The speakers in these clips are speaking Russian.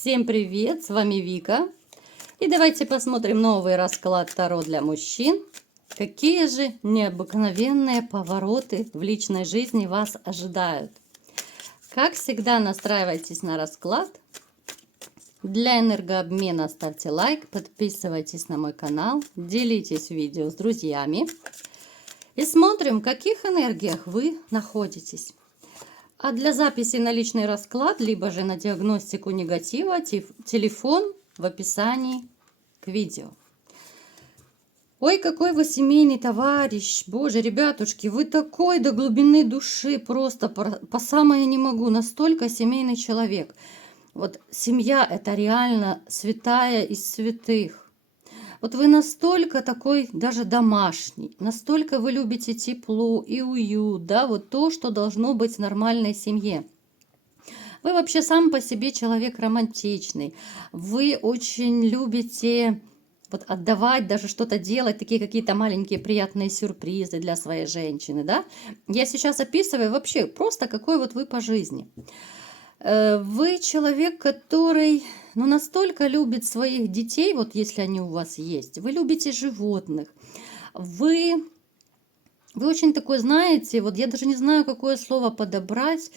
Всем привет, с вами Вика. И давайте посмотрим новый расклад Таро для мужчин. Какие же необыкновенные повороты в личной жизни вас ожидают. Как всегда, настраивайтесь на расклад. Для энергообмена ставьте лайк, подписывайтесь на мой канал, делитесь видео с друзьями. И смотрим, в каких энергиях вы находитесь. А для записи на личный расклад, либо же на диагностику негатива, телефон в описании к видео. Ой, какой вы семейный товарищ. Боже, ребятушки, вы такой до глубины души, просто по самое не могу, настолько семейный человек. Вот семья – это реально святая из святых. Вот вы настолько такой даже домашний, настолько вы любите тепло и уют, да, вот то, что должно быть в нормальной семье. Вы вообще сам по себе человек романтичный, вы очень любите вот отдавать, даже что-то делать, такие какие-то маленькие приятные сюрпризы для своей женщины, да. Я сейчас описываю вообще просто какой вот вы по жизни. Вы человек, который настолько любит своих детей, вот если они у вас есть. Вы любите животных. Вы очень такой, знаете, вот я даже не знаю, какое слово подобрать.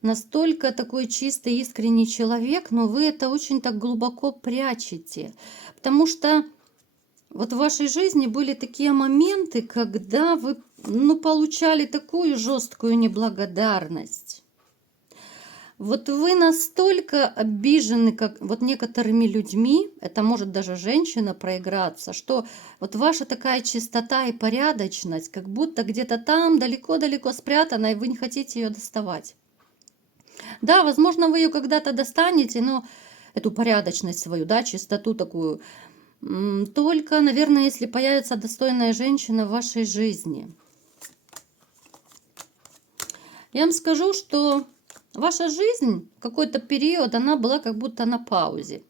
Настолько такой чистый, искренний человек, но вы это очень так глубоко прячете. Потому что вот в вашей жизни были такие моменты, когда вы получали такую жесткую неблагодарность. Вот вы настолько обижены, как вот некоторыми людьми, это может даже женщина проиграться, что вот ваша такая чистота и порядочность, как будто где-то там далеко-далеко спрятана, и вы не хотите ее доставать. Да, возможно, вы ее когда-то достанете, но эту порядочность свою, да, чистоту такую, только, наверное, если появится достойная женщина в вашей жизни. Я вам скажу, что ваша жизнь в какой-то период, она была как будто на паузе.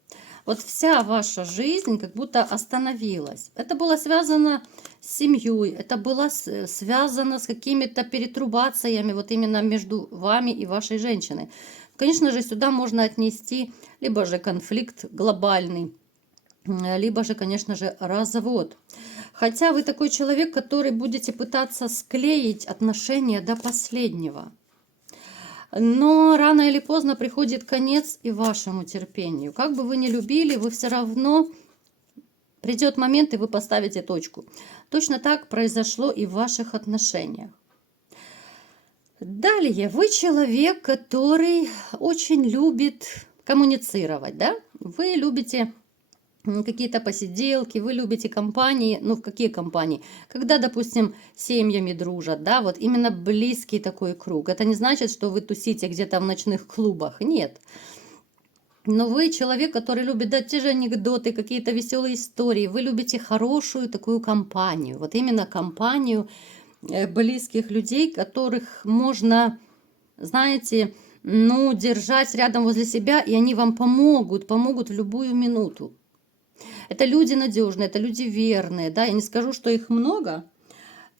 Вот вся ваша жизнь как будто остановилась. Это было связано с семьей, это было связано с какими-то перетрубациями вот именно между вами и вашей женщиной. Конечно же, сюда можно отнести либо же конфликт глобальный, либо же, конечно же, развод. Хотя вы такой человек, который будете пытаться склеить отношения до последнего. Но рано или поздно приходит конец и вашему терпению. Как бы вы ни любили, вы все равно придет момент, и вы поставите точку. Точно так произошло и в ваших отношениях. Далее, вы человек, который очень любит коммуницировать, да? Вы любите какие-то посиделки, вы любите компании. В какие компании? Когда, допустим, семьями дружат, да, вот именно близкий такой круг. Это не значит, что вы тусите где-то в ночных клубах, нет. Но вы человек, который любит дать те же анекдоты, какие-то веселые истории. Вы любите хорошую такую компанию, вот именно компанию близких людей, которых можно, знаете, держать рядом возле себя, и они вам помогут в любую минуту. Это люди надежные, это люди верные, да, я не скажу, что их много,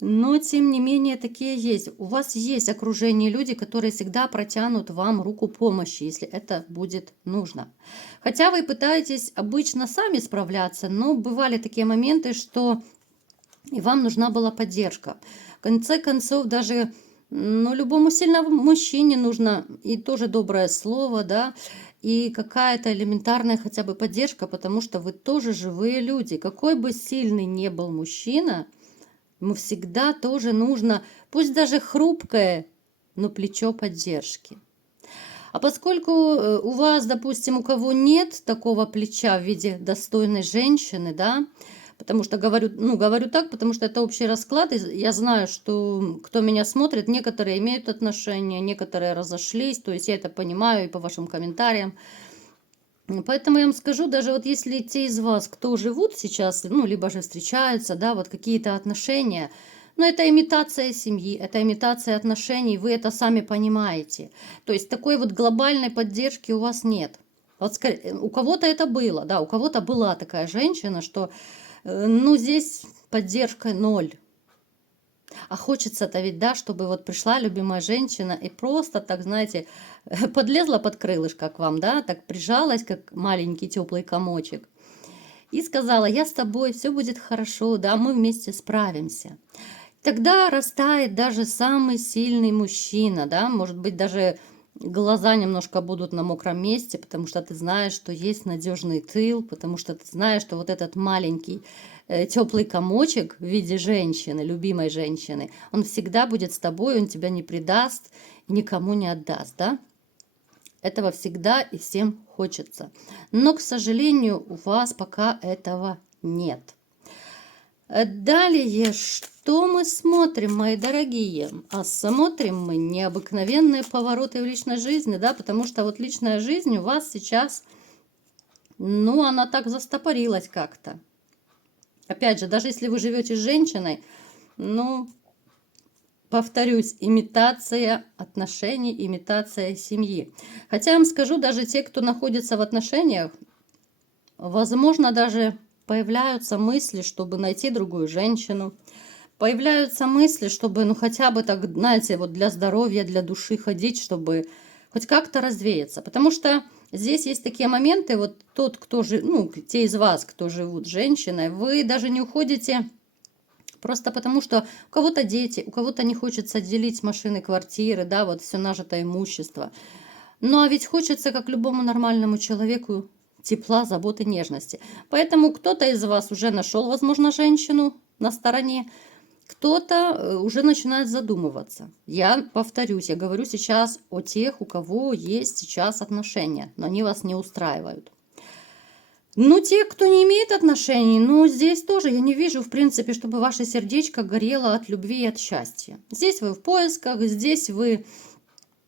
но тем не менее такие есть. У вас есть окружение люди, которые всегда протянут вам руку помощи, если это будет нужно. Хотя вы пытаетесь обычно сами справляться, но бывали такие моменты, что и вам нужна была поддержка. В конце концов, даже любому сильному мужчине нужно и тоже доброе слово, да, и какая-то элементарная хотя бы поддержка, потому что вы тоже живые люди. Какой бы сильный ни был мужчина, ему всегда тоже нужно, пусть даже хрупкое, но плечо поддержки. А поскольку у вас, допустим, у кого нет такого плеча в виде достойной женщины, да, потому что говорю так, потому что это общий расклад, и я знаю, что кто меня смотрит, некоторые имеют отношения, некоторые разошлись, то есть я это понимаю и по вашим комментариям. Поэтому я вам скажу, даже вот если те из вас, кто живут сейчас, либо же встречаются, да, вот какие-то отношения, но это имитация семьи, это имитация отношений, вы это сами понимаете. То есть такой вот глобальной поддержки у вас нет. Вот у кого-то это было, да, у кого-то была такая женщина, что, здесь поддержка ноль. А хочется-то ведь, да, чтобы вот пришла любимая женщина и просто так, знаете, подлезла под крылышко к вам, да, так прижалась, как маленький теплый комочек, и сказала: я с тобой, все будет хорошо, да, мы вместе справимся. Тогда растает даже самый сильный мужчина, да, может быть, даже глаза немножко будут на мокром месте, потому что ты знаешь, что есть надежный тыл, потому что ты знаешь, что вот этот маленький теплый комочек в виде женщины, любимой женщины, он всегда будет с тобой, он тебя не предаст, никому не отдаст, да. Этого всегда и всем хочется. Но, к сожалению, у вас пока этого нет. Далее, что мы смотрим, мои дорогие? А смотрим мы необыкновенные повороты в личной жизни, да, потому что вот личная жизнь у вас сейчас, ну, она так застопорилась как-то. Опять же, даже если вы живете с женщиной, ну, повторюсь, имитация отношений, имитация семьи. Хотя я вам скажу, даже те, кто находится в отношениях, возможно, даже появляются мысли, чтобы найти другую женщину. Появляются мысли, чтобы, ну, хотя бы так, знаете, вот для здоровья, для души ходить, чтобы хоть как-то развеяться. Потому что здесь есть такие моменты, вот тот, кто же, ну, те из вас, кто живут с женщиной, вы даже не уходите просто потому, что у кого-то дети, у кого-то не хочется делить машины, квартиры, да, вот все нажитое имущество. Ну, а ведь хочется, как любому нормальному человеку, тепла, заботы, нежности. Поэтому кто-то из вас уже нашел, возможно, женщину на стороне, кто-то уже начинает задумываться. Я повторюсь, я говорю сейчас о тех, у кого есть сейчас отношения, но они вас не устраивают. Ну, те, кто не имеет отношений, ну, здесь тоже я не вижу, в принципе, чтобы ваше сердечко горело от любви и от счастья. Здесь вы в поисках, здесь вы,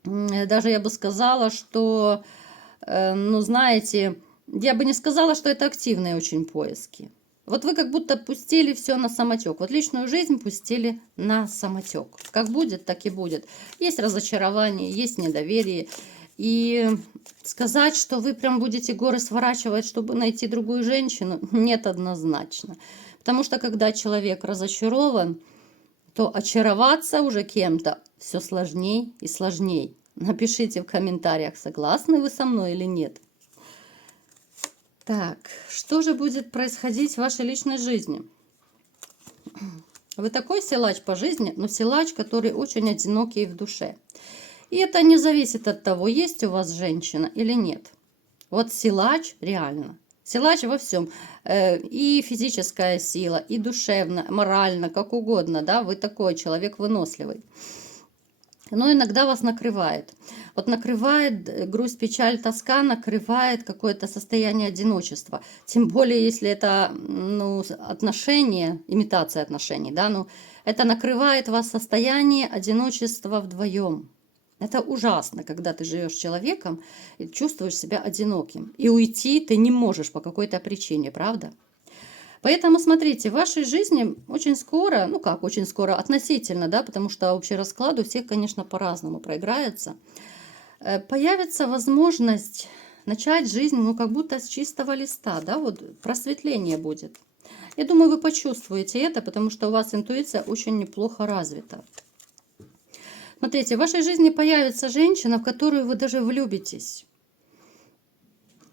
даже я бы сказала, что, ну, знаете, я бы не сказала, что это активные очень поиски. Вот вы как будто пустили все на самотек. Вот личную жизнь пустили на самотек. Как будет, так и будет. Есть разочарование, есть недоверие. И сказать, что вы прям будете горы сворачивать, чтобы найти другую женщину, нет однозначно. Потому что когда человек разочарован, то очароваться уже кем-то все сложней и сложней. Напишите в комментариях, согласны вы со мной или нет. Так, что же будет происходить в вашей личной жизни? Вы такой силач по жизни, но силач, который очень одинокий в душе. И это не зависит от того, есть у вас женщина или нет. Вот силач реально. Силач во всем. И физическая сила, и душевно, морально, как угодно. Да? Вы такой человек выносливый. Но иногда вас накрывает. Вот накрывает грусть, печаль, тоска, накрывает какое-то состояние одиночества. Тем более, если это, ну, отношения, имитация отношений, да, ну, это накрывает вас состояние одиночества вдвоем. Это ужасно, когда ты живешь с человеком и чувствуешь себя одиноким. И уйти ты не можешь по какой-то причине, правда? Поэтому, смотрите, в вашей жизни очень скоро, ну как очень скоро, относительно, да, потому что общий расклад у всех, конечно, по-разному проиграется, появится возможность начать жизнь, ну как будто с чистого листа, да, вот просветление будет. Я думаю, вы почувствуете это, потому что у вас интуиция очень неплохо развита. Смотрите, в вашей жизни появится женщина, в которую вы даже влюбитесь.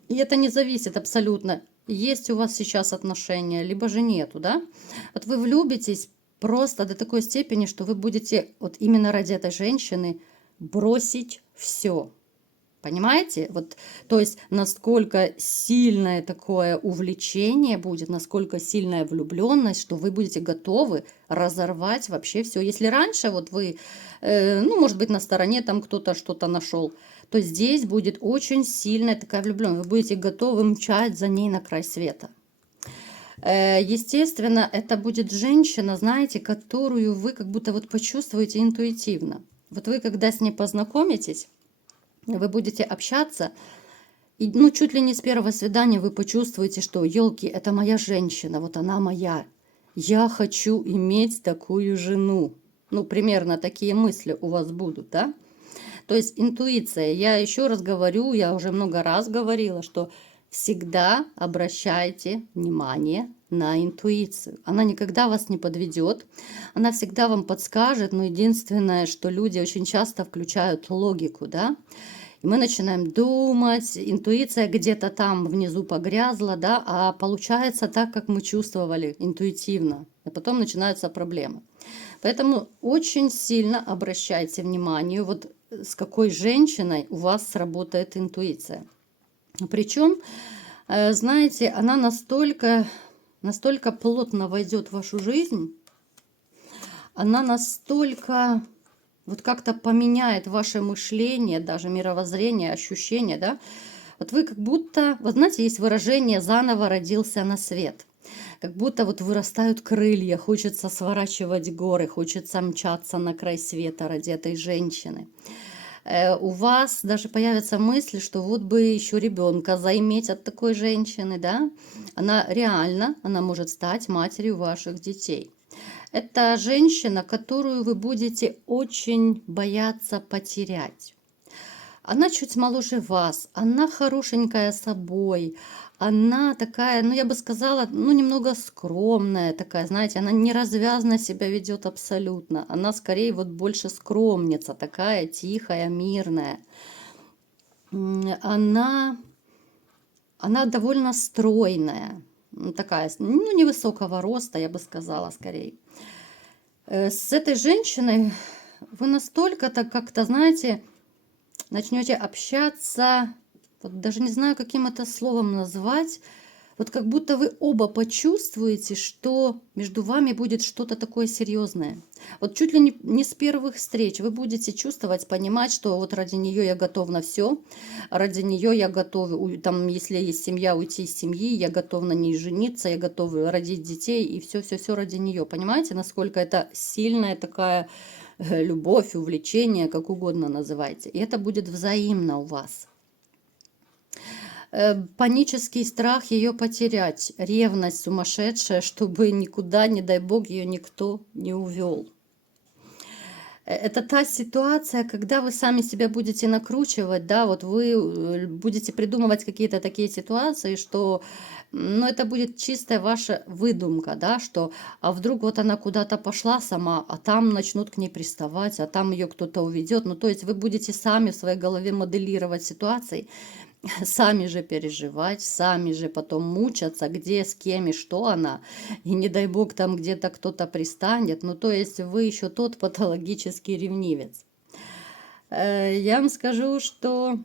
И это не зависит абсолютно, есть у вас сейчас отношения, либо же нету, да? Вот вы влюбитесь просто до такой степени, что вы будете вот именно ради этой женщины бросить все. Понимаете? Вот, то есть, насколько сильное такое увлечение будет, насколько сильная влюбленность, что вы будете готовы разорвать вообще все. Если раньше вот вы, ну, может быть, на стороне там кто-то что-то нашел, то здесь будет очень сильная такая влюбленность. Вы будете готовы мчать за ней на край света. Естественно, это будет женщина, знаете, которую вы как будто вот почувствуете интуитивно. Вот вы, когда с ней познакомитесь, вы будете общаться, и, ну, чуть ли не с первого свидания вы почувствуете, что, елки, это моя женщина, вот она моя. Я хочу иметь такую жену. Ну, примерно такие мысли у вас будут, да? То есть интуиция. Я еще раз говорю, я уже много раз говорила, что Всегда обращайте внимание на интуицию. Она никогда вас не подведет, она всегда вам подскажет, но единственное, что люди очень часто включают логику, да, и мы начинаем думать, интуиция где-то там внизу погрязла, да, а получается так, как мы чувствовали интуитивно, а потом начинаются проблемы. Поэтому очень сильно обращайте внимание, вот с какой женщиной у вас сработает интуиция. Причем, знаете, она настолько плотно войдет в вашу жизнь, она настолько вот как-то поменяет ваше мышление, даже мировоззрение, ощущение, да. Вот вы как будто, вот знаете, есть выражение «заново родился на свет». Как будто вот вырастают крылья, хочется сворачивать горы, хочется мчаться на край света ради этой женщины. У вас даже появятся мысли, что вот бы еще ребенка заиметь от такой женщины, да? Она реально, она может стать матерью ваших детей. Это женщина, которую вы будете очень бояться потерять. Она чуть моложе вас, она хорошенькая собой, она такая, ну я бы сказала, ну немного скромная такая, знаете, она не развязно себя ведет абсолютно. Она скорее вот больше скромница, такая тихая, мирная. Она довольно стройная, такая, ну невысокого роста, я бы сказала скорее. С этой женщиной вы настолько-то как-то, знаете, начнете общаться, вот даже не знаю, каким это словом назвать, вот как будто вы оба почувствуете, что между вами будет что-то такое серьезное. Вот чуть ли не с первых встреч вы будете чувствовать, понимать, что вот ради нее я готов на все, ради нее я готов, там, если есть семья, уйти из семьи, я готов на ней жениться, я готов родить детей, и все ради нее. Понимаете, насколько это сильная такая любовь, увлечение, как угодно называйте. И это будет взаимно у вас. Панический страх ее потерять, ревность сумасшедшая, чтобы никуда, не дай бог, ее никто не увел. Это та ситуация, когда вы сами себя будете накручивать, да, вот вы будете придумывать какие-то такие ситуации, что, ну, это будет чистая ваша выдумка, да, что, а вдруг вот она куда-то пошла сама, а там начнут к ней приставать, а там ее кто-то уведет, ну, то есть вы будете сами в своей голове моделировать ситуации, сами же переживать, сами же потом мучаться, где, с кем и что она. И не дай бог там где-то кто-то пристанет. Ну, то есть вы еще тот патологический ревнивец. Я вам скажу, что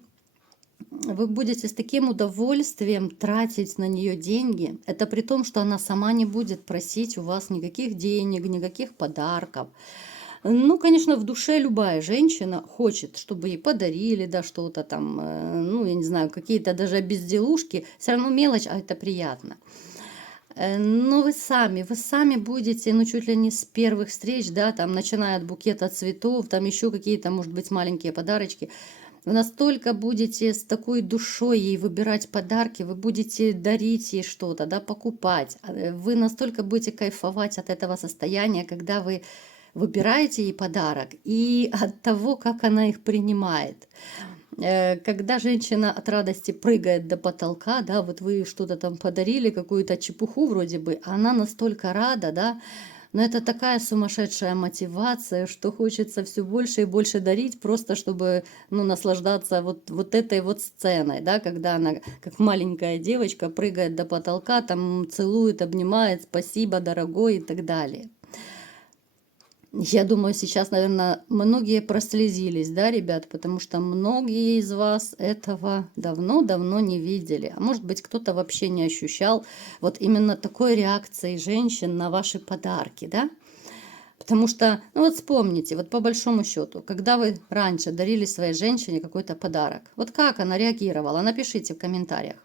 вы будете с таким удовольствием тратить на нее деньги. Это при том, что она сама не будет просить у вас никаких денег, никаких подарков. Ну, конечно, в душе любая женщина хочет, чтобы ей подарили, да, что-то там, ну, я не знаю, какие-то даже безделушки. Все равно мелочь, а это приятно. Но вы сами будете, ну, чуть ли не с первых встреч, да, там, начиная от букета цветов, там еще какие-то, может быть, маленькие подарочки. Вы настолько будете с такой душой ей выбирать подарки, вы будете дарить ей что-то, да, покупать. Вы настолько будете кайфовать от этого состояния, когда вы выбираете ей подарок, и от того, как она их принимает. Когда женщина от радости прыгает до потолка, да, вот вы что-то там подарили, какую-то чепуху вроде бы, она настолько рада, да, но это такая сумасшедшая мотивация, что хочется все больше и больше дарить, просто чтобы, ну, наслаждаться вот этой вот сценой, да, когда она, как маленькая девочка, прыгает до потолка, там целует, обнимает, спасибо, дорогой и так далее. Я думаю, сейчас, наверное, многие прослезились, да, ребят, потому что многие из вас этого давно-давно не видели. А может быть, кто-то вообще не ощущал вот именно такой реакции женщин на ваши подарки, да? Потому что, ну вот вспомните, вот по большому счету, когда вы раньше дарили своей женщине какой-то подарок, вот как она реагировала? Напишите в комментариях.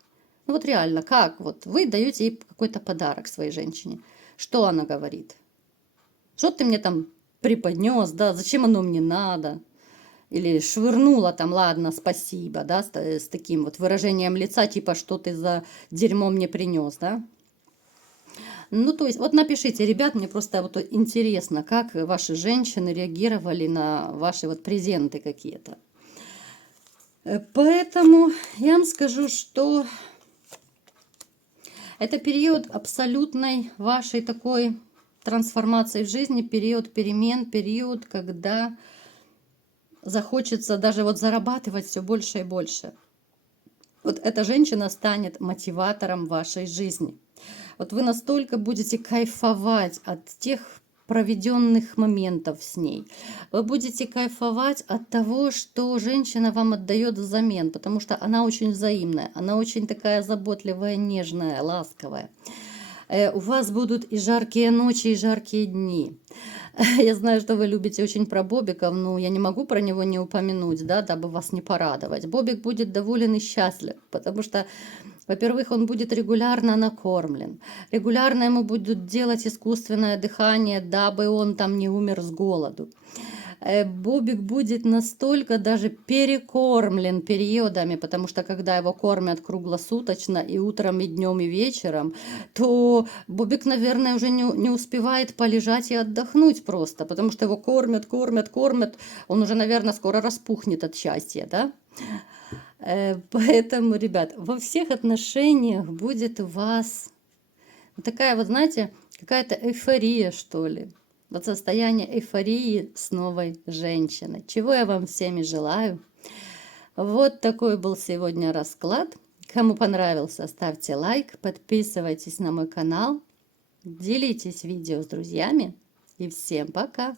Ну вот реально, как вот вы даете ей какой-то подарок своей женщине? Что она говорит? Что ты мне там преподнес, да, зачем оно мне надо? Или швырнула там, ладно, спасибо, да, с таким вот выражением лица, типа, что ты за дерьмо мне принес, да? Ну, то есть, вот напишите, ребят, мне просто вот интересно, как ваши женщины реагировали на ваши вот презенты какие-то. Поэтому я вам скажу, что Это период абсолютной вашей такой трансформации в жизни, период перемен, период, когда захочется даже вот зарабатывать все больше и больше. Вот эта женщина станет мотиватором вашей жизни. Вот вы настолько будете кайфовать от тех проведенных моментов с ней. Вы будете кайфовать от того, что женщина вам отдает взамен, потому что она очень взаимная, она очень такая заботливая, нежная, ласковая. У вас будут и жаркие ночи, и жаркие дни. Я знаю, что вы любите очень про Бобика, но я не могу про него не упомянуть, да, дабы вас не порадовать. Бобик будет доволен и счастлив, потому что, во-первых, он будет регулярно накормлен. Регулярно ему будут делать искусственное дыхание, дабы он там не умер с голоду. Бобик будет настолько даже перекормлен периодами, потому что когда его кормят круглосуточно и утром, и днем, и вечером, то Бобик, наверное, уже не успевает полежать и отдохнуть просто, потому что его кормят, кормят, кормят. Он уже, наверное, скоро распухнет от счастья, да? Поэтому, ребят, во всех отношениях будет у вас такая вот, знаете, какая-то эйфория, что ли. Вот состояние эйфории с новой женщиной. Чего я вам всеми желаю. Вот такой был сегодня расклад. Кому понравился, ставьте лайк, подписывайтесь на мой канал, делитесь видео с друзьями. И всем пока!